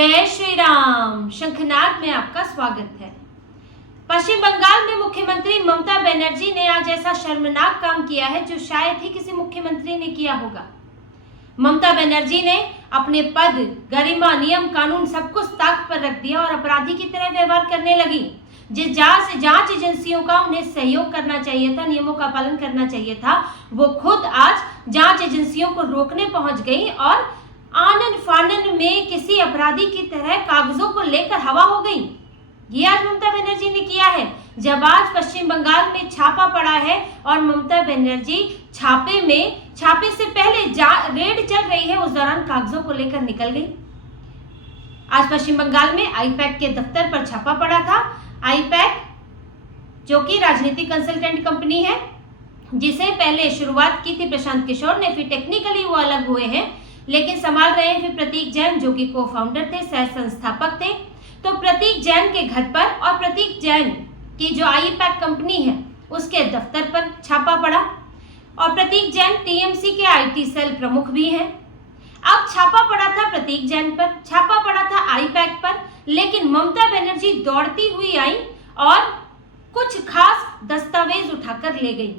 जय श्री राम। शंखनाद में आपका स्वागत है। पश्चिम बंगाल में मुख्यमंत्री ममता बनर्जी ने आज ऐसा शर्मनाक काम किया है जो शायद ही किसी मुख्यमंत्री ने किया होगा। ममता बनर्जी ने अपने पद, गरिमा, नियम, कानून सब कुछ ताक पर रख दिया और अपराधी की तरह व्यवहार करने लगी। जिस जांच एजेंसियों का उन्हें सहयोग करना चाहिए था, नियमों का पालन करना चाहिए था, वो खुद आज जांच एजेंसियों को रोकने पहुंच गई और आनन फानन में किसी अपराधी की तरह कागजों को लेकर हवा हो गई। ये आज ममता बनर्जी ने किया है। जब आज पश्चिम बंगाल में छापा पड़ा है और ममता बनर्जी छापे से पहले रेड चल रही है, उस दौरान कागजों को लेकर निकल गई। आज पश्चिम बंगाल में आईपैक के दफ्तर पर छापा पड़ा था। आईपैक जो कि राजनीतिक कंसल्टेंट कंपनी है, जिसे पहले शुरुआत की थी प्रशांत किशोर ने, फिर टेक्निकली वो अलग हुए हैं, लेकिन संभाल रहे हैं फिर प्रतीक जैन, जो कि को फाउंडर थे, सह संस्थापक थे। तो प्रतीक जैन के घर पर और प्रतीक जैन की जो आईपैक कंपनी है उसके दफ्तर पर छापा पड़ा और प्रतीक जैन टीएमसी के आईटी सेल प्रमुख भी हैं। अब छापा पड़ा था प्रतीक जैन पर, छापा पड़ा था आईपैक पर, लेकिन ममता बनर्जी दौड़ती हुई आई और कुछ खास दस्तावेज उठाकर ले गई।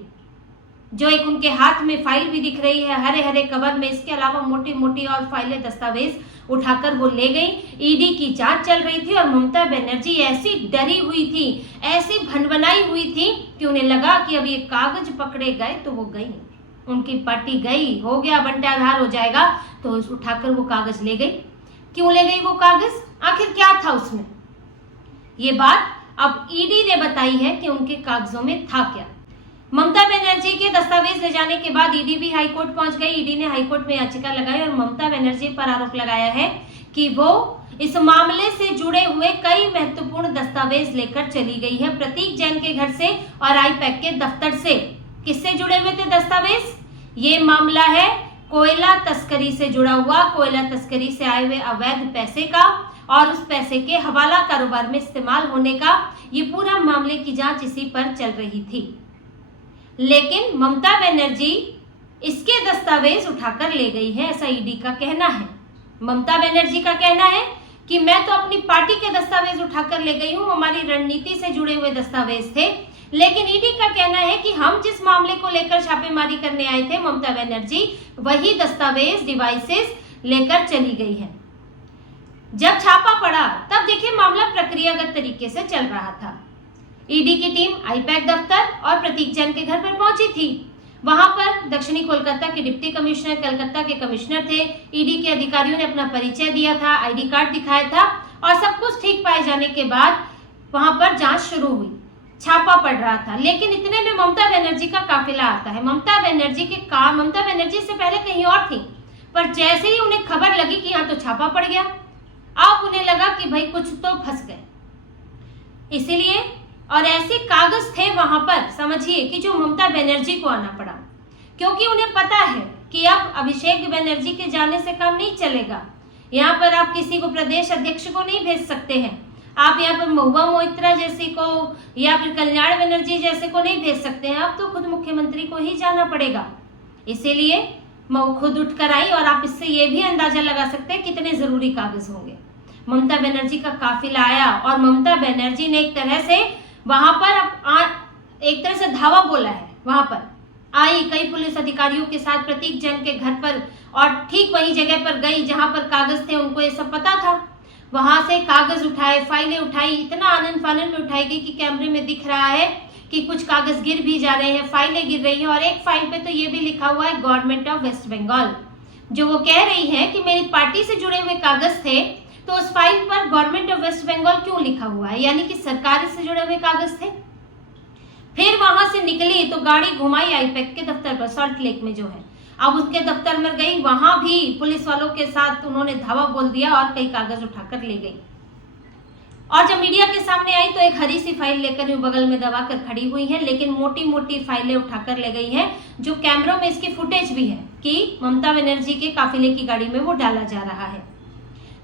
जो एक उनके हाथ में फाइल भी दिख रही है हरे हरे कवर में, इसके अलावा मोटी मोटी और फाइलें, दस्तावेज उठाकर वो ले गई। ईडी की जांच चल रही थी और ममता बनर्जी ऐसी डरी हुई थी, ऐसी भनभनाई हुई थी कि उन्हें लगा कि अब ये कागज पकड़े गए तो वो गई, उनकी पार्टी गई, हो गया बंटाधार हो जाएगा, तो उठाकर वो कागज ले गई। क्यों ले गई वो कागज, आखिर क्या था उसमें? ये बात अब ईडी ने बताई है कि उनके कागजों में था क्या। ममता बनर्जी के दस्तावेज ले जाने के बाद ईडी भी हाईकोर्ट पहुंच गई। ईडी ने हाईकोर्ट में याचिका लगाई और ममता बनर्जी पर आरोप लगाया है कि वो इस मामले से जुड़े हुए कई महत्वपूर्ण दस्तावेज लेकर चली गई है प्रतीक जैन के घर से और आईपैक के दफ्तर से। किससे जुड़े हुए थे दस्तावेज? ये मामला है कोयला तस्करी से जुड़ा हुआ, कोयला तस्करी से आए हुए अवैध पैसे का और उस पैसे के हवाला कारोबार में इस्तेमाल होने का। ये पूरा मामले की जांच इसी पर चल रही थी, लेकिन ममता बनर्जी इसके दस्तावेज उठाकर ले गई है, ऐसा ईडी का कहना है। ममता बनर्जी का कहना है कि मैं तो अपनी पार्टी के दस्तावेज उठाकर ले गई हूं, हमारी रणनीति से जुड़े हुए दस्तावेज थे। लेकिन ईडी का कहना है कि हम जिस मामले को लेकर छापेमारी करने आए थे, ममता बनर्जी वही दस्तावेज, डिवाइसेस लेकर चली गई है। जब छापा पड़ा तब देखिए मामला प्रक्रियागत तरीके से चल रहा था। ईडी की टीम आईपैक दफ्तर और प्रतीक जैन के घर पर पहुंची थी। वहां पर दक्षिणी कोलकाता के डिप्टी कमिश्नर, कलकत्ता के कमिश्नर थे। ईडी के अधिकारियों ने अपना परिचय दिया था, आईडी कार्ड दिखाया था और सब कुछ ठीक पाए जाने के बाद वहां पर जांच शुरू हुई। छापा पड़ रहा था, लेकिन इतने में ममता बनर्जी का काफिला आता है। ममता बनर्जी से पहले कहीं और थी, पर जैसे ही उन्हें खबर लगी कि यहाँ तो छापा पड़ गया, अब उन्हें लगा कि भाई कुछ तो फंस गए। इसीलिए और ऐसे कागज थे वहां पर, समझिए कि जो ममता बनर्जी को आना पड़ा, क्योंकि उन्हें पता है कि अब अभिषेक बनर्जी के जाने से काम नहीं चलेगा। यहाँ पर आप किसी को प्रदेश अध्यक्ष को नहीं भेज सकते हैं, आप यहाँ पर महुआ मोइत्रा जैसी को या फिर कल्याण बनर्जी जैसे को नहीं भेज सकते हैं। अब तो खुद मुख्यमंत्री को ही जाना पड़ेगा। इसीलिए मऊ खुद उठकर आई और आप इससे ये भी अंदाजा लगा सकते हैं कितने जरूरी कागज होंगे। ममता बनर्जी का काफिला आया और ममता बनर्जी ने एक तरह से वहां पर एक तरह से धावा बोला है। वहां पर आई कई पुलिस अधिकारियों के साथ प्रतीक जैन के घर पर और ठीक वही जगह पर गई जहां पर कागज थे, उनको ये सब पता था। वहां से कागज उठाए, फाइलें उठाई, इतना आनंद फानन में उठाई गई कि कैमरे में दिख रहा है कि कुछ कागज गिर भी जा रहे हैं, फाइलें गिर रही हैं और एक फाइल पे तो ये भी लिखा हुआ है गवर्नमेंट ऑफ वेस्ट बंगाल। जो वो कह रही है कि मेरी पार्टी से जुड़े हुए कागज थे, तो उस फाइल पर गवर्नमेंट ऑफ वेस्ट बंगाल क्यों लिखा हुआ है, यानी कि सरकार से जुड़े हुए कागज थे। फिर वहां से निकली तो गाड़ी घुमाई आईपैक के दफ्तर पर, सॉल्ट लेक में जो है। अब उसके दफ्तर में गई, वहां भी पुलिस वालों के साथ उन्होंने धावा बोल दिया और कई कागज उठाकर ले गई। और जब मीडिया के सामने आई तो एक हरी सी फाइल लेकर यूं बगल में दबाकर खड़ी हुई है, लेकिन मोटी मोटी फाइलें उठाकर ले गई है, जो कैमरों में इसकी फुटेज भी है कि ममता बनर्जी के काफिले की गाड़ी में वो डाला जा रहा है।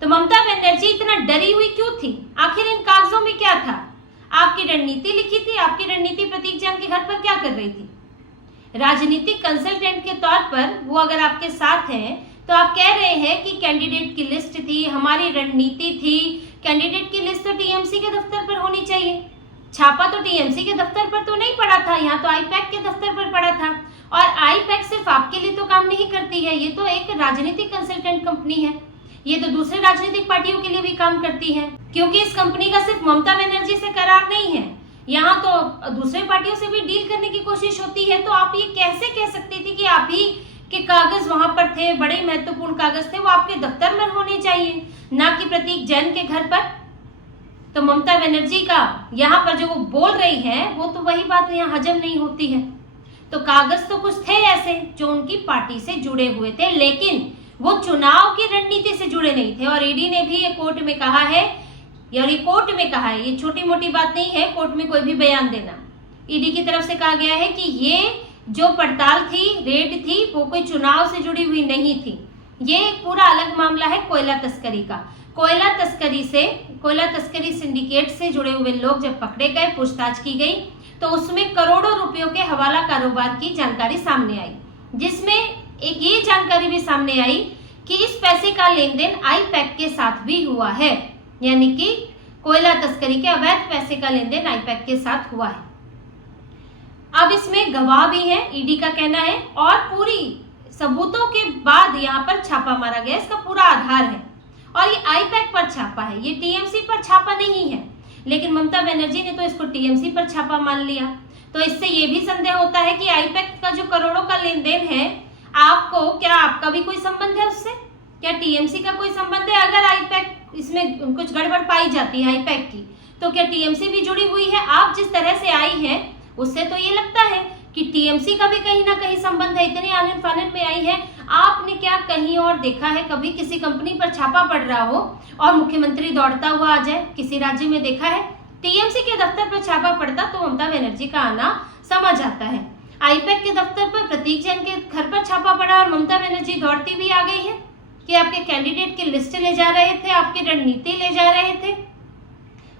तो ममता बनर्जी इतना डरी हुई क्यों थी? आखिर इन कागजों में क्या था? आपकी रणनीति लिखी थी। आपकी रणनीति प्रतीक जैन के घर पर क्या कर रही थी? राजनीतिक कंसल्टेंट के तौर पर वो अगर आपके साथ हैं तो आप कह रहे हैं कि कैंडिडेट की लिस्ट थी, हमारी रणनीति थी, कैंडिडेट की लिस्ट तो टीएमसी के दफ्तर पर होनी चाहिए। छापा तो टीएमसी के दफ्तर पर तो नहीं पड़ा था, यहाँ तो आईपैक के दफ्तर पर पड़ा था। और आईपैक सिर्फ आपके लिए तो काम नहीं करती है, ये तो एक राजनीतिक कंसल्टेंट कंपनी है, ये तो दूसरे राजनीतिक पार्टियों के लिए भी काम करती है, क्योंकि इस कंपनी का सिर्फ ममता बनर्जी से करार नहीं है, यहाँ तो दूसरे पार्टियों से भी डील करने की कोशिश होती है। तो आप ये कैसे कह सकती थी कि आप ही के कागज वहां पर थे, बड़े महत्वपूर्ण कागज थे, वो आपके दफ्तर में होने चाहिए, ना कि प्रतीक जैन के घर पर। तो ममता बनर्जी का यहाँ पर जो वो बोल रही है वो तो वही बात यहाँ हजम नहीं होती है। तो कागज तो कुछ थे ऐसे जो उनकी पार्टी से जुड़े हुए थे, लेकिन वो चुनाव की रणनीति से जुड़े नहीं थे। और ईडी ने भी ये कोर्ट में कहा है, और ये कोर्ट में कहा है, ये छोटी मोटी बात नहीं है कोर्ट में कोई भी बयान देना। ईडी की तरफ से कहा गया है कि ये जो पड़ताल थी, रेड थी, वो कोई चुनाव से जुड़ी हुई नहीं थी, ये एक पूरा अलग मामला है कोयला तस्करी का। कोयला तस्करी सिंडिकेट से जुड़े हुए लोग जब पकड़े गए, पूछताछ की गई, तो उसमें करोड़ों रुपयों के हवाला कारोबार की जानकारी सामने आई, जिसमें एक ये जानकारी भी सामने आई कि इस पैसे का लेन देन आईपैक के साथ भी हुआ है, यानी कि कोयला तस्करी के अवैध पैसे का लेन देन आईपैक के साथ हुआ है। अब इसमें गवाह भी है, ईडी का कहना है, और पूरी सबूतों के बाद यहाँ पर छापा मारा गया, इसका पूरा आधार है। और ये आईपैक पर छापा है, ये टीएमसी पर छापा नहीं है, लेकिन ममता बनर्जी ने तो इसको टीएमसी पर छापा मान लिया। तो इससे ये भी संदेह होता है कि आईपैक का जो करोड़ों का लेन देन है, आपका भी कोई संबंध है उससे? क्या टीएमसी का कोई संबंध है? अगर आईपैक इसमें कुछ गड़बड़ पाई जाती है आईपैक की, तो क्या टीएमसी भी जुड़ी हुई है? आप जिस तरह से आई हैं उससे तो ये लगता है कि टीएमसी का भी कहीं ना कहीं संबंध है, इतने आनन फानन में आई है। आपने क्या कहीं और देखा है कभी किसी कंपनी पर छापा पड़ रहा हो और मुख्यमंत्री दौड़ता हुआ आ जाए? किसी राज्य में देखा है? टीएमसी के दफ्तर पर छापा पड़ता तो ममता बनर्जी का आना समझ आता है। आईपैक के दफ्तर पर प्रतीक जैन के घर पर छापा पड़ा और ममता बनर्जी दौड़ती भी आ गई है कि आपके कैंडिडेट की लिस्ट ले जा रहे थे, आपकी रणनीति ले जा रहे थे।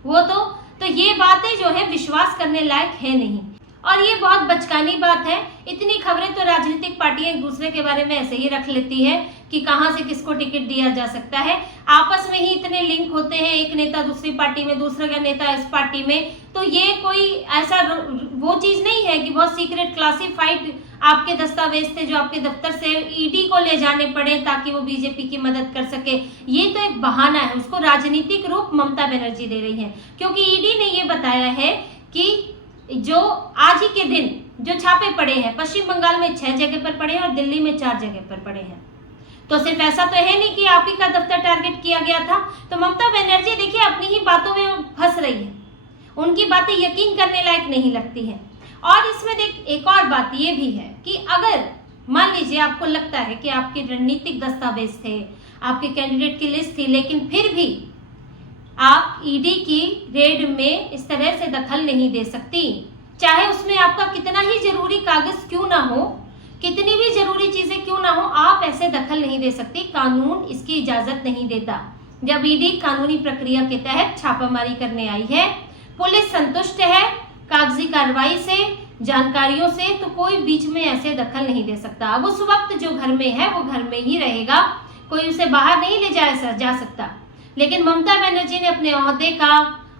वो तो ये बातें जो है विश्वास करने लायक है नहीं, और ये बहुत बचकानी बात है। इतनी खबरें तो राजनीतिक पार्टियां एक दूसरे के बारे में ऐसे ही रख लेती है कि कहां से किसको टिकट दिया जा सकता है, आपस में ही इतने लिंक होते हैं, एक नेता दूसरी पार्टी में, दूसरे का नेता इस पार्टी में। तो ये कोई ऐसा वो चीज नहीं है कि बहुत सीक्रेट क्लासिफाइड आपके दस्तावेज थे जो आपके दफ्तर से ईडी को ले जाने पड़े ताकि वो बीजेपी की मदद कर सके। ये तो एक बहाना है, उसको राजनीतिक रूप ममता बनर्जी दे रही है, क्योंकि ईडी ने ये बताया है कि जो आज ही के दिन जो छापे पड़े हैं, पश्चिम बंगाल में 6 जगह पर पड़े हैं और दिल्ली में 4 जगह पर पड़े हैं। तो सिर्फ ऐसा तो है नहीं कि आप ही का दफ्तर टारगेट किया गया था। तो ममता बनर्जी देखिए अपनी ही बातों में फंस रही है, उनकी बातें यकीन करने लायक नहीं लगती है। और इसमें एक और बात ये भी है कि अगर मान लीजिए आपको लगता है कि आपके रणनीतिक दस्तावेज थे, आपके कैंडिडेट की लिस्ट थी, लेकिन फिर भी आप ईडी की रेड में इस तरह से दखल नहीं दे सकती, चाहे उसमें आपका कितना ही जरूरी कागज क्यों ना हो, कितनी भी जरूरी चीजें क्यों ना हो, आप ऐसे दखल नहीं दे सकती। कानून इसकी इजाजत नहीं देता। जब ईडी कानूनी प्रक्रिया के तहत छापामारी करने आई है, पुलिस संतुष्ट है कागजी कार्रवाई से, जानकारियों से, तो कोई बीच में ऐसे दखल नहीं दे सकता। अब उस वक्त जो घर में है वो घर में ही रहेगा, कोई उसे बाहर नहीं ले जा सकता। लेकिन ममता बनर्जी ने अपने ओहदे का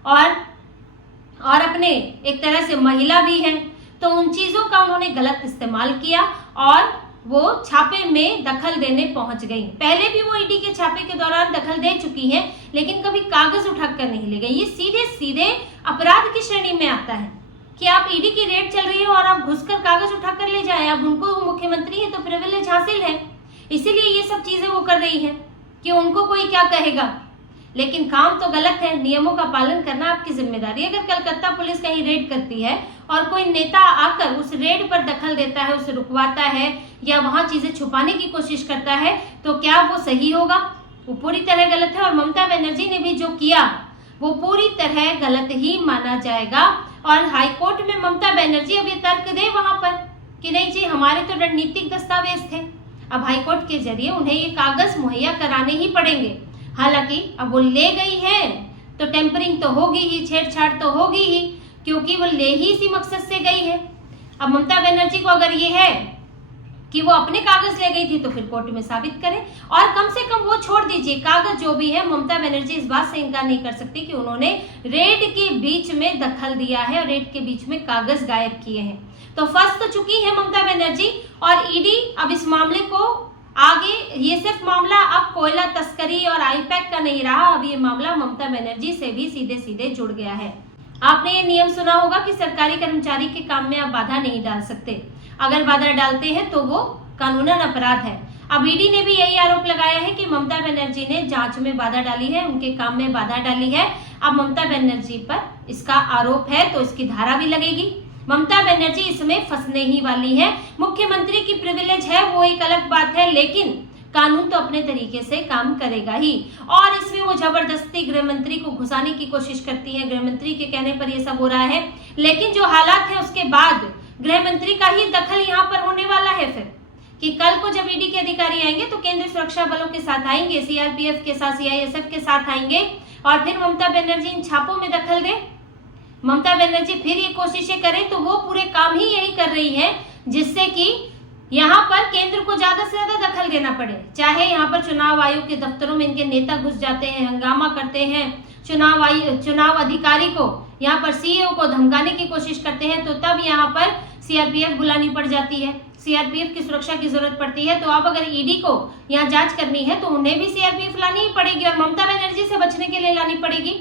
और अपने एक तरह से महिला भी है, तो उन चीजों का उन्होंने गलत इस्तेमाल किया और वो छापे में दखल देने पहुंच गई। पहले भी वो ईडी के छापे के दौरान दखल दे चुकी हैं, लेकिन कभी कागज उठाकर नहीं ले गई। ये सीधे सीधे अपराध की श्रेणी में आता है कि आप ईडी की रेड चल रही है और आप घुसकर कागज उठाकर ले जाए। अब उनको मुख्यमंत्री है तो प्रिविलेज हासिल है, इसीलिए ये सब चीजें वो कर रही है कि उनको कोई क्या कहेगा। लेकिन काम तो गलत है, नियमों का पालन करना आपकी जिम्मेदारी। अगर कलकत्ता पुलिस कहीं रेड करती है और कोई नेता आकर उस रेड पर दखल देता है, उसे रुकवाता है या वहां चीजें छुपाने की कोशिश करता है, तो क्या वो सही होगा? वो पूरी तरह गलत है। और ममता बनर्जी ने भी जो किया वो पूरी तरह गलत ही माना जाएगा। और हाईकोर्ट में ममता बनर्जी अब ये तर्क दे वहां पर कि नहीं जी हमारे तो रणनीतिक दस्तावेज थे, अब हाईकोर्ट के जरिए उन्हें ये कागज मुहैया कराने ही पड़ेंगे। हालांकि अब वो ले गई है तो टेम्परिंग तो होगी ही, छेड़छाड़ तो होगी ही, क्योंकि वो ले ही इसी मकसद से गई है। अब ममता बनर्जी को अगर ये है कि वो अपने कागज ले गई थी तो फिर कोर्ट में साबित करें। और कम से कम वो छोड़ दीजिए, कागज जो भी है, ममता बनर्जी इस बात से इनकार नहीं कर सकती कि उन्होंने रेड के बीच में दखल दिया है और रेड के बीच में कागज गायब किए हैं। तो फंस तो चुकी है ममता बनर्जी और ईडी अब इस मामले को आगे, ये सिर्फ मामला अब कोयला तस्करी और आईपैक का नहीं रहा, अब ये मामला ममता बनर्जी से भी सीधे सीधे जुड़ गया है। आपने ये नियम सुना होगा कि सरकारी कर्मचारी के काम में आप बाधा नहीं डाल सकते, अगर बाधा डालते हैं तो वो कानूनन अपराध है। अब ईडी ने भी यही आरोप लगाया है कि ममता बनर्जी ने जांच में बाधा डाली है, उनके काम में बाधा डाली है। अब ममता बनर्जी पर इसका आरोप है तो इसकी धारा भी लगेगी। ममता बनर्जी इसमें फंसने ही वाली है। मुख्यमंत्री की प्रिविलेज है वो एक अलग बात है, लेकिन कानून तो अपने तरीके से काम करेगा ही। और इसमें वो जबरदस्ती गृह मंत्री को घुसाने की कोशिश करती है, गृह मंत्री के कहने पर ये सब हो रहा है, लेकिन जो हालात है उसके बाद गृह मंत्री का ही दखल यहाँ पर होने वाला है। फिर कि कल को जब ईडी के अधिकारी आएंगे तो केंद्रीय सुरक्षा बलों के साथ आएंगे, सीआरपीएफ के साथ, सीआईएसएफ के साथ आएंगे और फिर ममता बनर्जी इन छापों में दखल दे, ममता बनर्जी फिर ये कोशिशें करें, तो वो पूरे काम ही यही कर रही है जिससे कि यहाँ पर केंद्र को ज्यादा से ज्यादा दखल देना पड़े। चाहे यहाँ पर चुनाव आयोग के दफ्तरों में इनके नेता घुस जाते हैं, हंगामा करते हैं, चुनाव अधिकारी को, यहाँ पर सीईओ को धमकाने की कोशिश करते हैं, तो तब यहाँ पर सीआरपीएफ बुलानी पड़ जाती है, सीआरपीएफ की सुरक्षा की जरूरत पड़ती है। तो अब अगर ईडी को यहाँ जांच करनी है तो उन्हें भी सीआरपीएफ लानी ही पड़ेगी और ममता बनर्जी से बचने के लिए लानी पड़ेगी।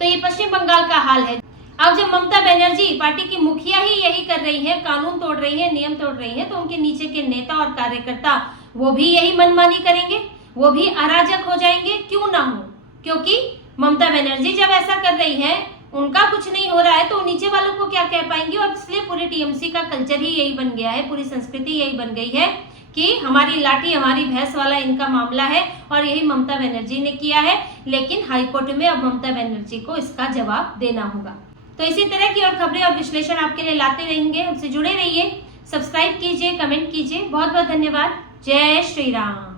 तो ये पश्चिम बंगाल का हाल है। अब जब ममता बनर्जी पार्टी की मुखिया ही यही कर रही है, कानून तोड़ रही है, नियम तोड़ रही है, तो उनके नीचे के नेता और कार्यकर्ता वो भी यही मनमानी करेंगे, वो भी अराजक हो जाएंगे। क्यों ना हो, क्योंकि ममता बनर्जी जब ऐसा कर रही है, उनका कुछ नहीं हो रहा है, तो नीचे वालों को क्या कह पाएंगे। और इसलिए पूरे टीएमसी का कल्चर ही यही बन गया है, पूरी संस्कृति यही बन गई है कि हमारी लाठी हमारी भैंस वाला इनका मामला है और यही ममता बनर्जी ने किया है। लेकिन हाईकोर्ट में अब ममता बनर्जी को इसका जवाब देना होगा। तो इसी तरह की और खबरें और विश्लेषण आपके लिए लाते रहेंगे। हमसे जुड़े रहिए, सब्सक्राइब कीजिए, कमेंट कीजिए। बहुत बहुत धन्यवाद। जय श्री राम।